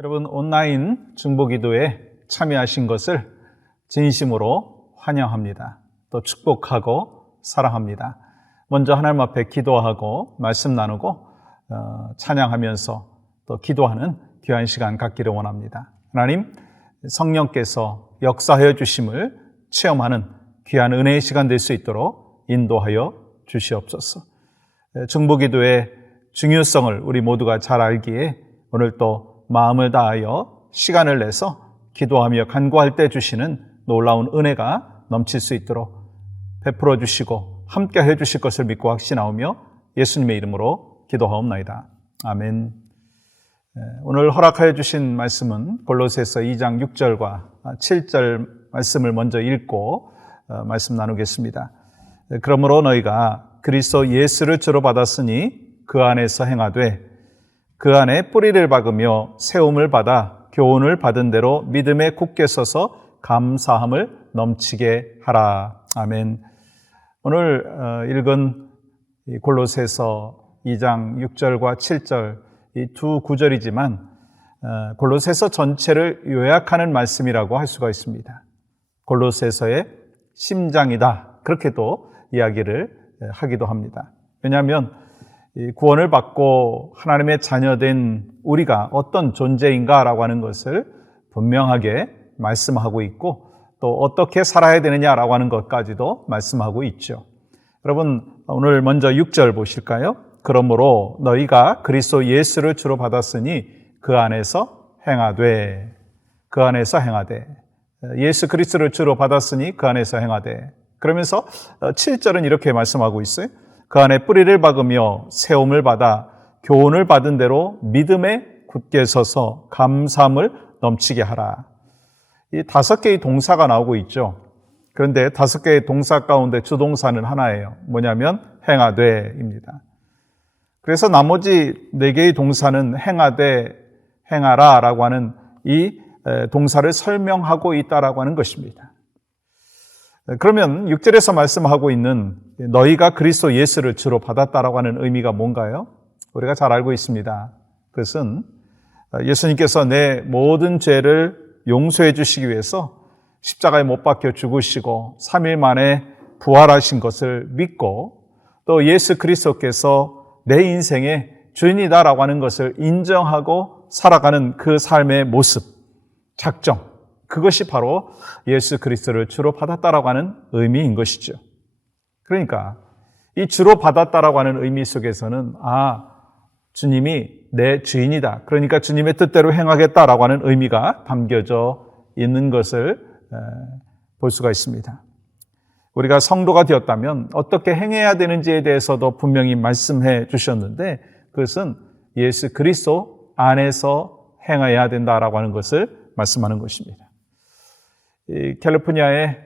여러분, 온라인 중보기도에 참여하신 것을 진심으로 환영합니다. 또 축복하고 사랑합니다. 먼저 하나님 앞에 기도하고 말씀 나누고 찬양하면서 또 기도하는 귀한 시간 갖기를 원합니다. 하나님, 성령께서 역사하여 주심을 체험하는 귀한 은혜의 시간 될 수 있도록 인도하여 주시옵소서. 중보기도의 중요성을 우리 모두가 잘 알기에 오늘 또 마음을 다하여 시간을 내서 기도하며 간구할 때 주시는 놀라운 은혜가 넘칠 수 있도록 베풀어 주시고 함께 해 주실 것을 믿고 확신하오며 예수님의 이름으로 기도하옵나이다. 아멘. 오늘 허락하여 주신 말씀은 골로새서 2장 6절과 7절 말씀을 먼저 읽고 말씀 나누겠습니다. 그러므로 너희가 그리스도 예수를 주로 받았으니 그 안에서 행하되 그 안에 뿌리를 박으며 세움을 받아 교훈을 받은 대로 믿음에 굳게 서서 감사함을 넘치게 하라. 아멘. 오늘 읽은 골로새서 2장 6절과 7절 이 두 구절이지만 골로새서 전체를 요약하는 말씀이라고 할 수가 있습니다. 골로새서의 심장이다. 그렇게도 이야기를 하기도 합니다. 왜냐하면 구원을 받고 하나님의 자녀된 우리가 어떤 존재인가라고 하는 것을 분명하게 말씀하고 있고 또 어떻게 살아야 되느냐라고 하는 것까지도 말씀하고 있죠. 여러분, 오늘 먼저 6절 보실까요? 그러므로 너희가 그리스도 예수를 주로 받았으니 그 안에서 행하되, 그 안에서 행하되, 예수 그리스도를 주로 받았으니 그 안에서 행하되. 그러면서 7절은 이렇게 말씀하고 있어요. 그 안에 뿌리를 박으며 세움을 받아 교훈을 받은 대로 믿음에 굳게 서서 감사함을 넘치게 하라. 이 5개의 동사가 나오고 있죠. 그런데 5개의 동사 가운데 주동사는 하나예요. 뭐냐면 행하되입니다. 그래서 나머지 4개의 동사는 행하되, 행하라 라고 하는 이 동사를 설명하고 있다라고 하는 것입니다. 그러면 6절에서 말씀하고 있는 너희가 그리스도 예수를 주로 받았다라고 하는 의미가 뭔가요? 우리가 잘 알고 있습니다. 그것은 예수님께서 내 모든 죄를 용서해 주시기 위해서 십자가에 못 박혀 죽으시고 3일 만에 부활하신 것을 믿고 또 예수 그리스도께서 내 인생의 주인이다라고 하는 것을 인정하고 살아가는 그 삶의 모습, 작정, 그것이 바로 예수 그리스도를 주로 받았다라고 하는 의미인 것이죠. 그러니까 이 주로 받았다라고 하는 의미 속에서는 주님이 내 주인이다. 그러니까 주님의 뜻대로 행하겠다라고 하는 의미가 담겨져 있는 것을 볼 수가 있습니다. 우리가 성도가 되었다면 어떻게 행해야 되는지에 대해서도 분명히 말씀해 주셨는데 그것은 예수 그리스도 안에서 행해야 된다라고 하는 것을 말씀하는 것입니다. 캘리포니아에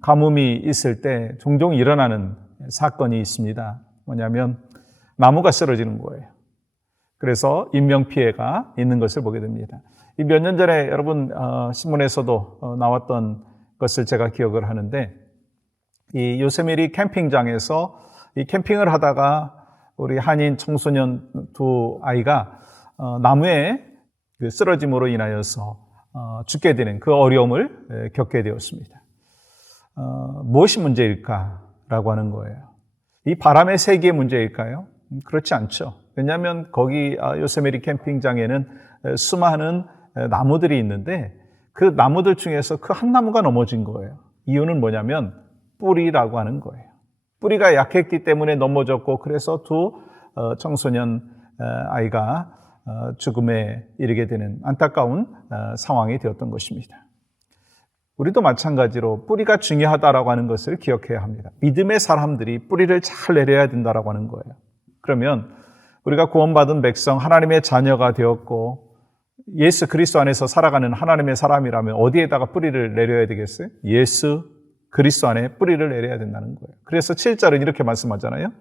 가뭄이 있을 때 종종 일어나는 사건이 있습니다. 뭐냐면 나무가 쓰러지는 거예요. 그래서 인명피해가 있는 것을 보게 됩니다. 이 몇 년 전에 여러분 신문에서도 나왔던 것을 제가 기억을 하는데 이 요세미티 캠핑장에서 이 캠핑을 하다가 우리 한인 청소년 2아이가 나무에 쓰러짐으로 인하여서 죽게 되는 그 어려움을 겪게 되었습니다. 무엇이 문제일까라고 하는 거예요. 이 바람의 세기의 문제일까요? 그렇지 않죠. 왜냐하면 거기 요세미티 캠핑장에는 수많은 나무들이 있는데 그 나무들 중에서 그 한 나무가 넘어진 거예요. 이유는 뭐냐면 뿌리라고 하는 거예요. 뿌리가 약했기 때문에 넘어졌고 그래서 2 청소년 아이가 죽음에 이르게 되는 안타까운 상황이 되었던 것입니다. 우리도 마찬가지로 뿌리가 중요하다라고 하는 것을 기억해야 합니다. 믿음의 사람들이 뿌리를 잘 내려야 된다라고 하는 거예요. 그러면 우리가 구원받은 백성, 하나님의 자녀가 되었고 예수 그리스도 안에서 살아가는 하나님의 사람이라면 어디에다가 뿌리를 내려야 되겠어요? 예수 그리스도 안에 뿌리를 내려야 된다는 거예요. 그래서 7절은 이렇게 말씀하잖아요.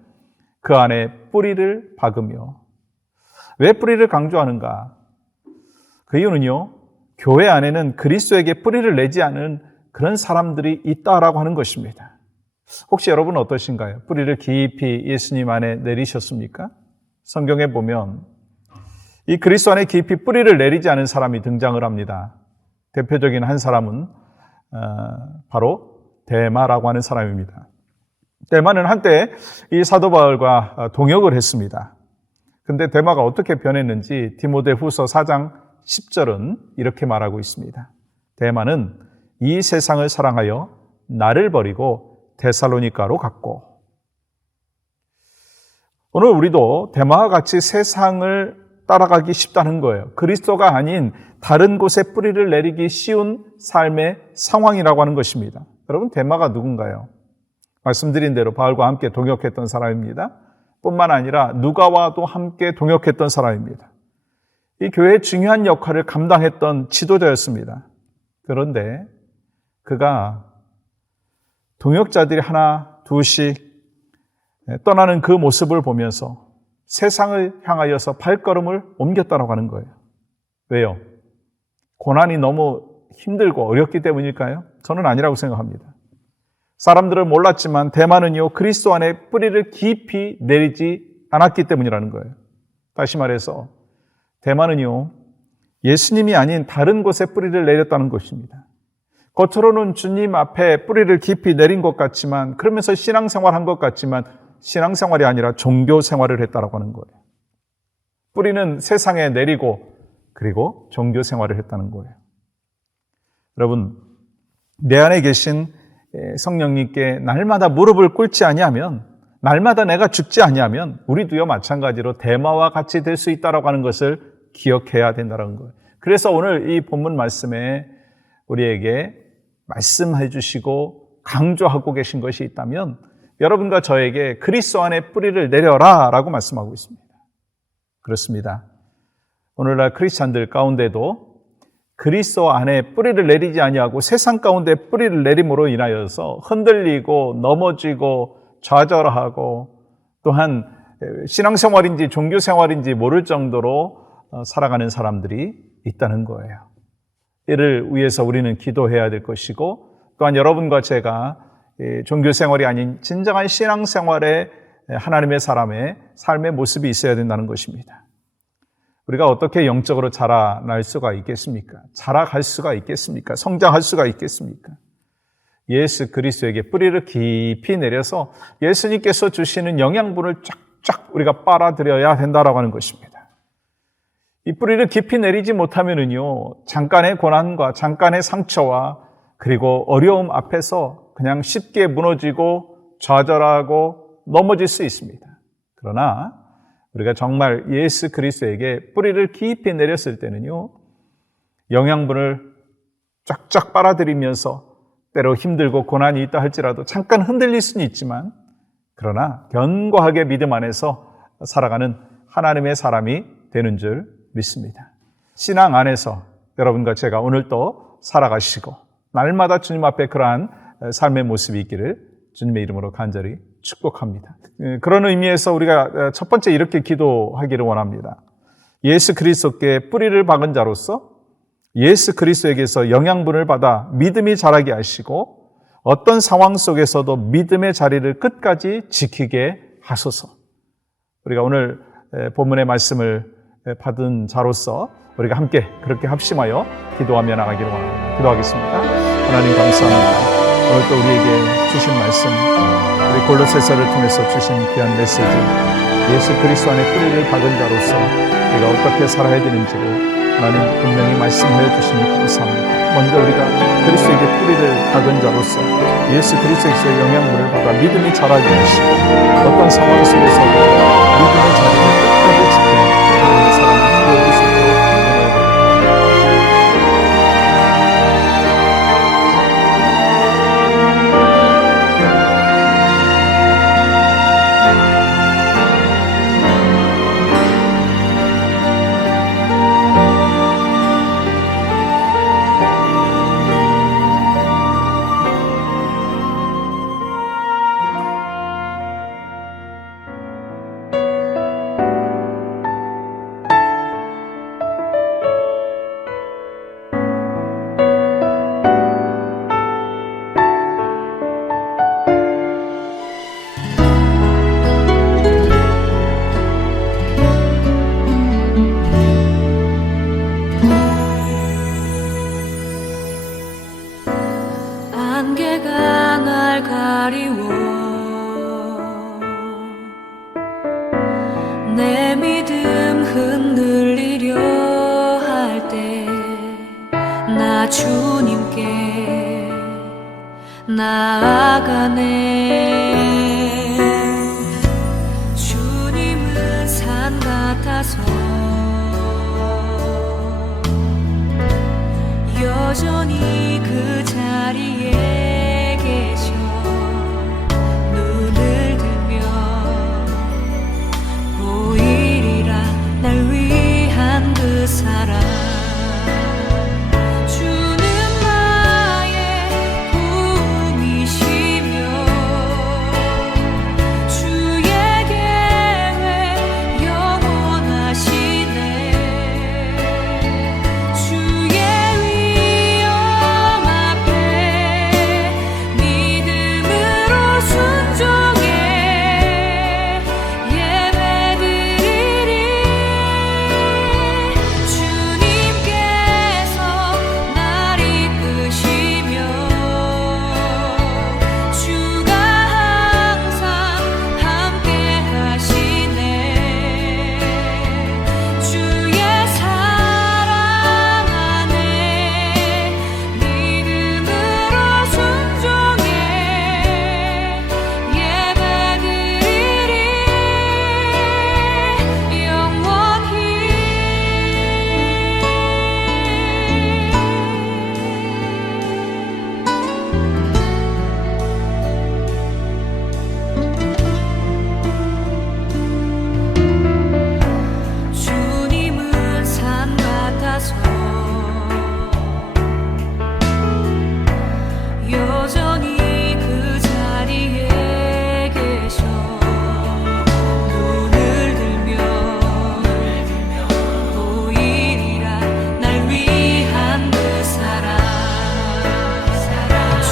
그 안에 뿌리를 박으며. 왜 뿌리를 강조하는가? 그 이유는요, 교회 안에는 그리스도에게 뿌리를 내지 않은 그런 사람들이 있다라고 하는 것입니다. 혹시 여러분은 어떠신가요? 뿌리를 깊이 예수님 안에 내리셨습니까? 성경에 보면 이 그리스도 안에 깊이 뿌리를 내리지 않은 사람이 등장을 합니다. 대표적인 한 사람은 바로 데마라고 하는 사람입니다. 데마는 한때 이 사도 바울과 동역을 했습니다. 근데 데마가 어떻게 변했는지 디모데후서 4장 10절은 이렇게 말하고 있습니다. 데마는 이 세상을 사랑하여 나를 버리고 데살로니가로 갔고. 오늘 우리도 데마와 같이 세상을 따라가기 쉽다는 거예요. 그리스도가 아닌 다른 곳에 뿌리를 내리기 쉬운 삶의 상황이라고 하는 것입니다. 여러분, 데마가 누군가요? 말씀드린 대로 바울과 함께 동역했던 사람입니다. 뿐만 아니라 누가와도 함께 동역했던 사람입니다. 이 교회의 중요한 역할을 감당했던 지도자였습니다. 그런데 그가 동역자들이 하나 둘씩 떠나는 그 모습을 보면서 세상을 향하여서 발걸음을 옮겼다고 하는 거예요. 왜요? 고난이 너무 힘들고 어렵기 때문일까요? 저는 아니라고 생각합니다. 사람들은 몰랐지만 데마는요, 그리스도 안에 뿌리를 깊이 내리지 않았기 때문이라는 거예요. 다시 말해서 데마는요, 예수님이 아닌 다른 곳에 뿌리를 내렸다는 것입니다. 겉으로는 주님 앞에 뿌리를 깊이 내린 것 같지만, 그러면서 신앙생활한 것 같지만 신앙생활이 아니라 종교생활을 했다라고 하는 거예요. 뿌리는 세상에 내리고 그리고 종교생활을 했다는 거예요. 여러분, 내 안에 계신 성령님께 날마다 무릎을 꿇지 아니하면, 날마다 내가 죽지 아니하면 우리도요 마찬가지로 데마와 같이 될 수 있다라고 하는 것을 기억해야 된다는 거예요. 그래서 오늘 이 본문 말씀에 우리에게 말씀해 주시고 강조하고 계신 것이 있다면 여러분과 저에게 그리스도 안에 뿌리를 내려라 라고 말씀하고 있습니다. 그렇습니다. 오늘날 크리스찬들 가운데도 그리스도 안에 뿌리를 내리지 아니하고 세상 가운데 뿌리를 내림으로 인하여서 흔들리고 넘어지고 좌절하고 또한 신앙생활인지 종교생활인지 모를 정도로 살아가는 사람들이 있다는 거예요. 이를 위해서 우리는 기도해야 될 것이고, 또한 여러분과 제가 종교생활이 아닌 진정한 신앙생활에 하나님의 사람의 삶의 모습이 있어야 된다는 것입니다. 우리가 어떻게 영적으로 자라날 수가 있겠습니까? 자라갈 수가 있겠습니까? 성장할 수가 있겠습니까? 예수 그리스도에게 뿌리를 깊이 내려서 예수님께서 주시는 영양분을 쫙쫙 우리가 빨아들여야 된다라고 하는 것입니다. 이 뿌리를 깊이 내리지 못하면은요, 잠깐의 고난과 잠깐의 상처와 그리고 어려움 앞에서 그냥 쉽게 무너지고 좌절하고 넘어질 수 있습니다. 그러나 우리가 정말 예수 그리스도에게 뿌리를 깊이 내렸을 때는요, 영양분을 쫙쫙 빨아들이면서 때로 힘들고 고난이 있다 할지라도 잠깐 흔들릴 수는 있지만, 그러나 견고하게 믿음 안에서 살아가는 하나님의 사람이 되는 줄 믿습니다. 신앙 안에서 여러분과 제가 오늘도 살아가시고 날마다 주님 앞에 그러한 삶의 모습이 있기를 주님의 이름으로 간절히 축복합니다. 그런 의미에서 우리가 첫 번째 이렇게 기도하기를 원합니다. 예수 그리스도께 뿌리를 박은 자로서 예수 그리스도에게서 영양분을 받아 믿음이 자라게 하시고 어떤 상황 속에서도 믿음의 자리를 끝까지 지키게 하소서. 우리가 오늘 본문의 말씀을 받은 자로서 우리가 함께 그렇게 합심하여 기도하며 나가기를 원합니다. 기도하겠습니다. 하나님 감사합니다. 오늘 또 우리에게 주신 말씀, 우리 골로새서를 통해서 주신 귀한 메시지, 예수 그리스도 안에 뿌리를 박은 자로서 우리가 어떻게 살아야 되는지를 하나님 분명히 말씀해 주시니 감사합니다. 먼저 우리가 그리스도에게 뿌리를 박은 자로서 예수 그리스도에서 영향물을 받아 믿음이 자라게 하시고 어떤 상황 속에서도 믿음의 자리를 끝까지 지키는 사람을 보여줄 수 있도록 내 믿음 흔들리려 할 때 나 주님께 나아가네. 주님은 산 같아서 여전히 그 자리에 계셔. 눈을 들면 보이리라 날 위한 그 사랑. 주는 나의 꿈이시며 주의 계획 영원하시네. 주의 위엄 앞에 믿음으로 순종해 예배드리리. 주님께서 날 이끄시며 주가 항상 함께 하시네. 주의 사랑 안에 믿음으로 순종해 예배드리리. 영원히 주님은 산 같아서 여전히 그 자리에 계셔. 눈을 들면 보이리라 날 위한 그 사랑.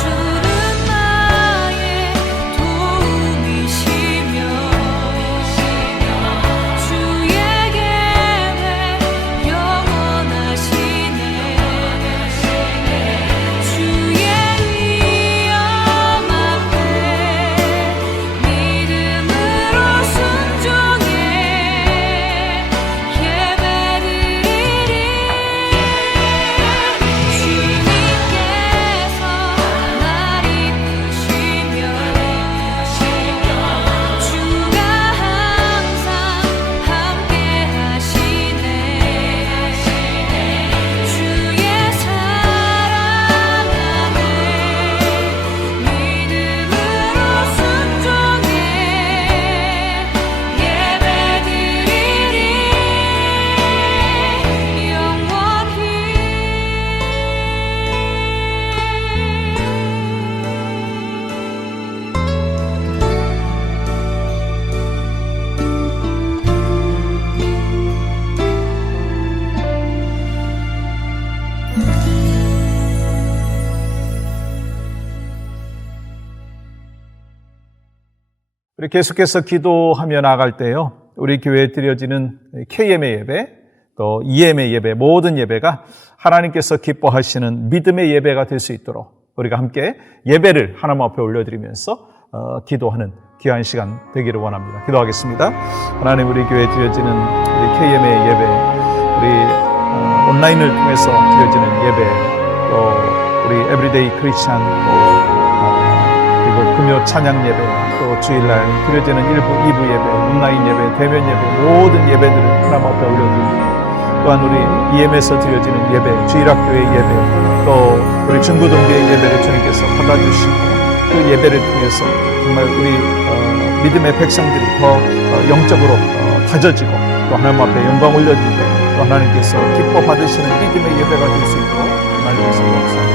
주는 나의 도움이시며 주의 계획 영원하시네. 주의 위엄 앞에 믿음으로 순종해 예배드리리. 주님께서 날 이끄시며 주가 항상 함께 하시네. 주의 사랑 안에 믿음으로 순종해 예배드리리. 영원히 우리 계속해서 기도하며 나갈 때요, 우리 교회에 드려지는 KM의 예배, 또 EM의 예배, 모든 예배가 하나님께서 기뻐하시는 믿음의 예배가 될 수 있도록 우리가 함께 예배를 하나님 앞에 올려드리면서 기도하는 귀한 시간 되기를 원합니다. 기도하겠습니다. 하나님, 우리 교회에 드려지는 우리 KM의 예배, 우리 온라인을 통해서 드려지는 예배, 또 우리 에브리데이 크리스찬, 그리고 금요 찬양 예배와 또 주일날 드려지는 1부, 2부 예배, 온라인 예배, 대면 예배, 모든 예배들을 하나님 앞에 올려드립니다. 또한 우리 EM에서 드려지는 예배, 주일학교의 예배, 또 우리 중고등교의 예배를 주님께서 받아주시고 그 예배를 통해서 정말 우리 믿음의 백성들이 더 영적으로 다져지고 또 하나님 앞에 영광 올려드리고 또 하나님께서 기뻐 받으시는 믿음의 예배가 될 수 있도록 하나님께서 역사합니다.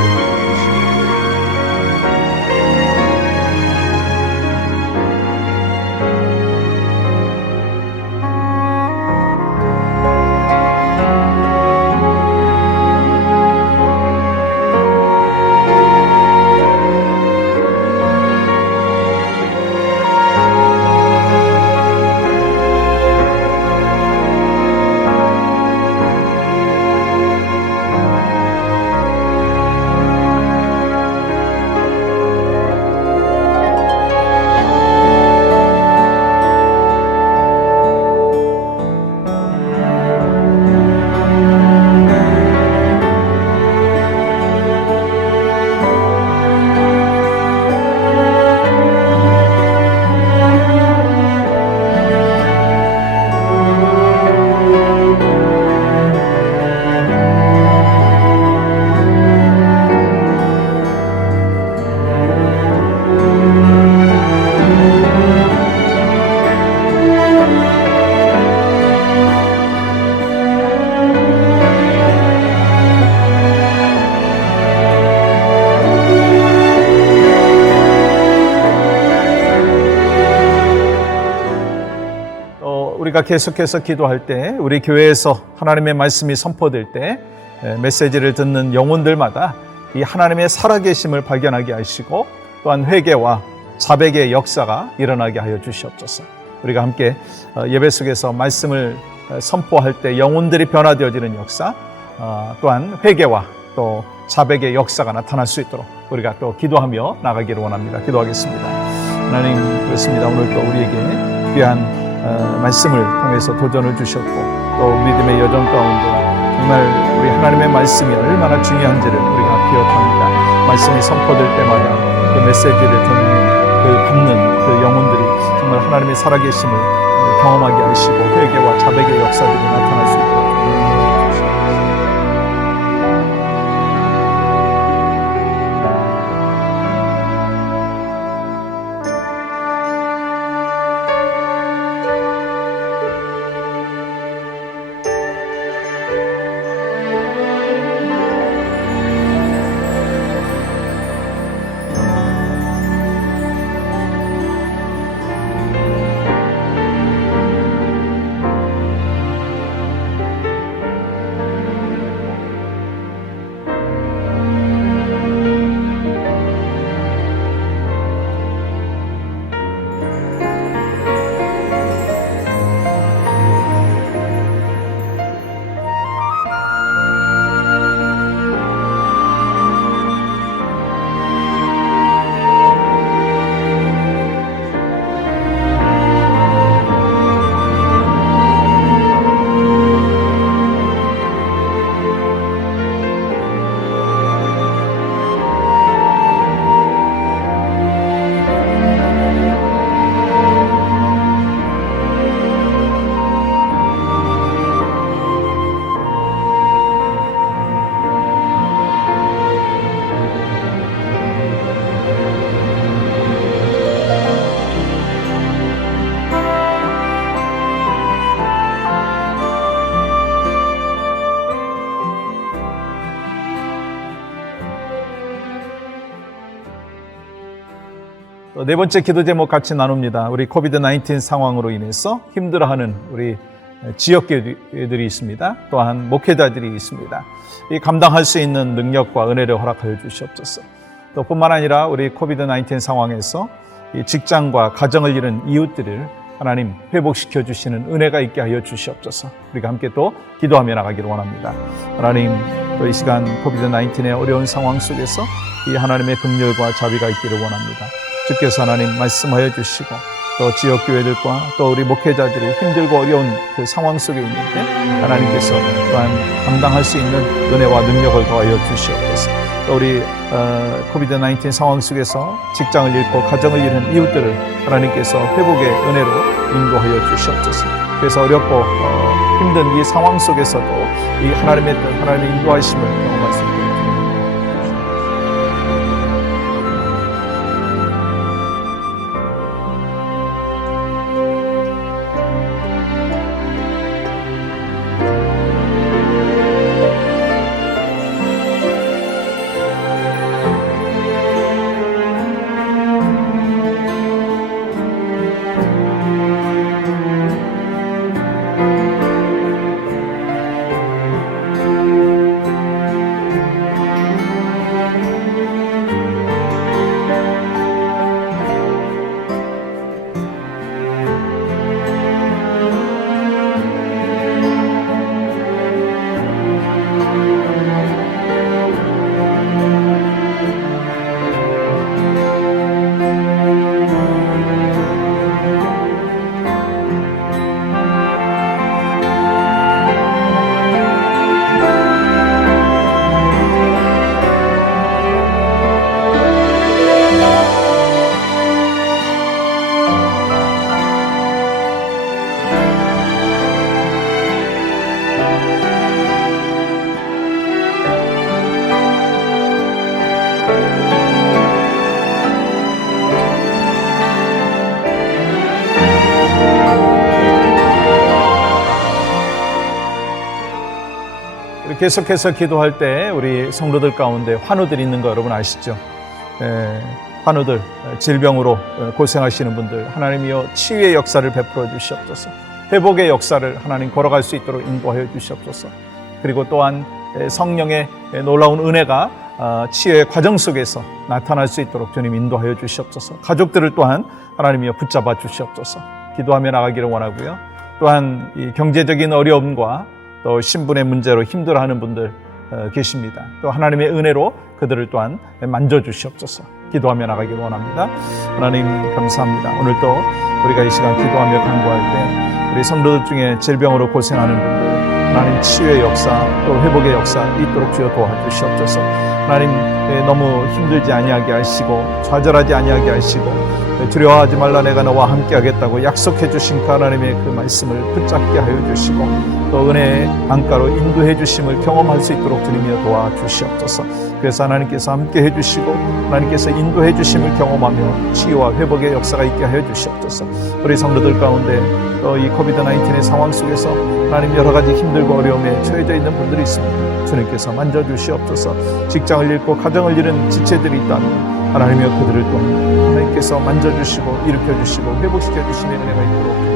우리가 계속해서 기도할 때, 우리 교회에서 하나님의 말씀이 선포될 때 메시지를 듣는 영혼들마다 이 하나님의 살아계심을 발견하게 하시고 또한 회개와 자백의 역사가 일어나게 하여 주시옵소서. 우리가 함께 예배 속에서 말씀을 선포할 때 영혼들이 변화되어지는 역사, 또한 회개와 또 자백의 역사가 나타날 수 있도록 우리가 또 기도하며 나가기를 원합니다. 기도하겠습니다. 하나님, 그렇습니다. 오늘 또 우리에게 귀한 말씀을 통해서 도전을 주셨고 또 믿음의 여정 가운데 정말 우리 하나님의 말씀이 얼마나 중요한지를 우리가 기억합니다. 말씀이 선포될 때마다 그 메시지를 듣는 받는 그 영혼들이 정말 하나님의 살아계심을 경험하게 하시고 회개와 자백의 역사들이 나타날 수 있도록 네 번째 기도 제목 같이 나눕니다. 우리 코비드-19 상황으로 인해서 힘들어하는 우리 지역교회들이 있습니다. 또한 목회자들이 있습니다. 이 감당할 수 있는 능력과 은혜를 허락하여 주시옵소서. 또 뿐만 아니라 우리 코비드-19 상황에서 이 직장과 가정을 잃은 이웃들을 하나님 회복시켜 주시는 은혜가 있게 하여 주시옵소서. 우리가 함께 또 기도하며 나가기를 원합니다. 하나님, 또 이 시간 코비드-19의 어려운 상황 속에서 이 하나님의 긍휼과 자비가 있기를 원합니다. 주께서 하나님 말씀하여 주시고 또 지역교회들과 또 우리 목회자들이 힘들고 어려운 그 상황 속에 있는데 하나님께서 또한 감당할 수 있는 은혜와 능력을 더하여 주시옵소서. 또 우리 코비드-19 상황 속에서 직장을 잃고 가정을 잃은 이웃들을 하나님께서 회복의 은혜로 인도하여 주시옵소서. 그래서 어렵고 힘든 이 상황 속에서도 이 하나님의 뜻, 하나님의 인도하심을 경험할 수 있도록 계속해서 기도할 때 우리 성도들 가운데 환우들이 있는 거 여러분 아시죠? 환우들, 질병으로 고생하시는 분들 하나님이여 치유의 역사를 베풀어 주시옵소서. 회복의 역사를 하나님 걸어갈 수 있도록 인도하여 주시옵소서. 그리고 또한 성령의 놀라운 은혜가 치유의 과정 속에서 나타날 수 있도록 주님 인도하여 주시옵소서. 가족들을 또한 하나님이여 붙잡아 주시옵소서. 기도하며 나가기를 원하고요. 또한 이 경제적인 어려움과 또 신분의 문제로 힘들어하는 분들 계십니다. 또 하나님의 은혜로 그들을 또한 만져주시옵소서. 기도하며 나가기를 원합니다. 하나님 감사합니다. 오늘 또 우리가 이 시간 기도하며 간구할 때 우리 성도들 중에 질병으로 고생하는 분들 하나님 치유의 역사 또 회복의 역사 있도록 주여 도와주시옵소서. 하나님 너무 힘들지 아니하게 하시고 좌절하지 아니하게 하시고 두려워하지 말라 내가 너와 함께 하겠다고 약속해 주신 그 하나님의 그 말씀을 붙잡게 하여 주시고 또 은혜의 강가로 인도해 주심을 경험할 수 있도록 주님이여 도와주시옵소서. 그래서 하나님께서 함께 해주시고 하나님께서 인도해 주심을 경험하며 치유와 회복의 역사가 있게 하여 주시옵소서. 우리 성도들 가운데 또 이 코비드-19의 상황 속에서 하나님 여러 가지 힘들고 어려움에 처해져 있는 분들이 있습니다. 주님께서 만져주시옵소서. 직장을 잃고 가정을 잃은 지체들이 있다면 하나님이여 그들을 또한 하나님께서 만져주시고 일으켜주시고 회복시켜주시는 은혜가 있도록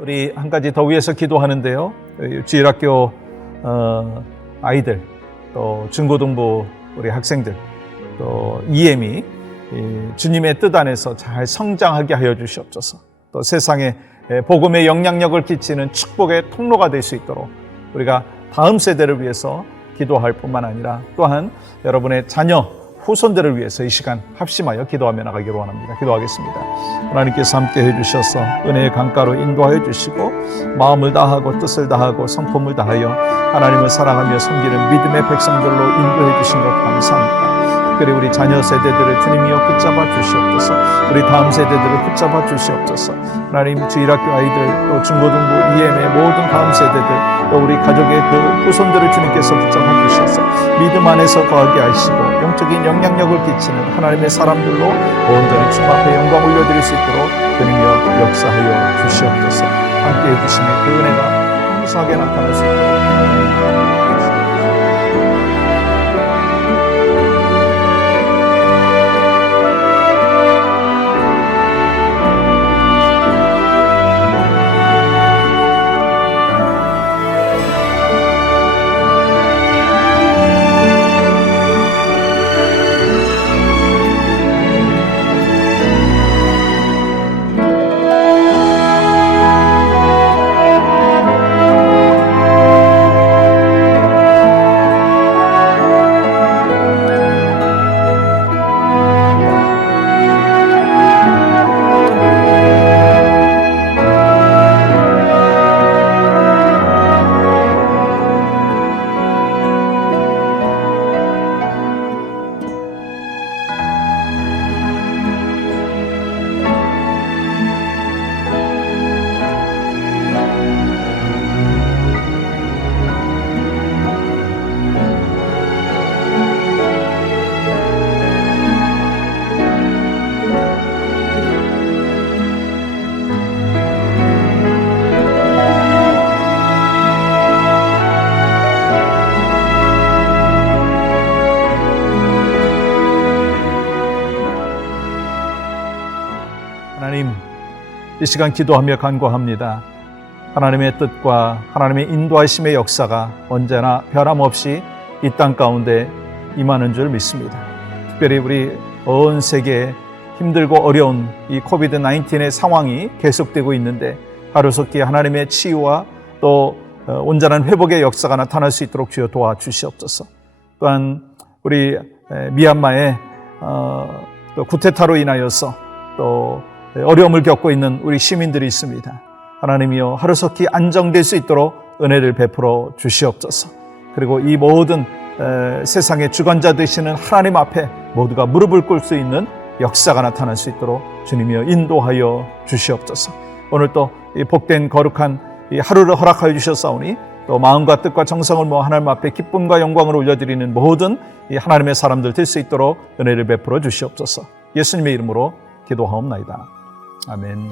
우리 한 가지 더 위해서 기도하는데요. 주일학교 아이들 또 중고등부 우리 학생들 또 EM이 주님의 뜻 안에서 잘 성장하게 하여 주시옵소서. 또 세상에 복음의 영향력을 끼치는 축복의 통로가 될 수 있도록 우리가 다음 세대를 위해서 기도할 뿐만 아니라 또한 여러분의 자녀 후손들을 위해서 이 시간 합심하여 기도하며 나가기를 원합니다. 기도하겠습니다. 하나님께서 함께 해주셔서 은혜의 강가로 인도하여 주시고 마음을 다하고 뜻을 다하고 성품을 다하여 하나님을 사랑하며 섬기는 믿음의 백성들로 인도해 주신 것 감사합니다. 특별히 우리 자녀 세대들을 주님이여 붙잡아 주시옵소서. 우리 다음 세대들을 붙잡아 주시옵소서. 하나님 주일학교 아이들 또 중고등부 EM의 모든 다음 세대들 또 우리 가족의 그 후손들을 주님께서 붙잡아 주셔서 믿음 안에서 거하게 하시고 영적인 영향력을 끼치는 하나님의 사람들로 온전히 주님 앞에 영광 올려드릴 수 있도록 주님이여 역사하여 주시옵소서. 함께해 주시는 그 은혜가 풍성하게 나타날 수 있도록 하나님, 이 시간 기도하며 간구합니다. 하나님의 뜻과 하나님의 인도하심의 역사가 언제나 변함없이 이 땅 가운데 임하는 줄 믿습니다. 특별히 우리 온 세계에 힘들고 어려운 이 코비드 19의 상황이 계속되고 있는데 하루속히 하나님의 치유와 또 온전한 회복의 역사가 나타날 수 있도록 주여 도와주시옵소서. 또한 우리 미얀마의 또 쿠데타로 인하여서 또 어려움을 겪고 있는 우리 시민들이 있습니다. 하나님이여 하루속히 안정될 수 있도록 은혜를 베풀어 주시옵소서. 그리고 이 모든 세상의 주관자 되시는 하나님 앞에 모두가 무릎을 꿇을 수 있는 역사가 나타날 수 있도록 주님이여 인도하여 주시옵소서. 오늘 또 이 복된 거룩한 이 하루를 허락하여 주셨사오니 또 마음과 뜻과 정성을 모아 하나님 앞에 기쁨과 영광을 올려드리는 모든 이 하나님의 사람들 될 수 있도록 은혜를 베풀어 주시옵소서. 예수님의 이름으로 기도하옵나이다. 아멘.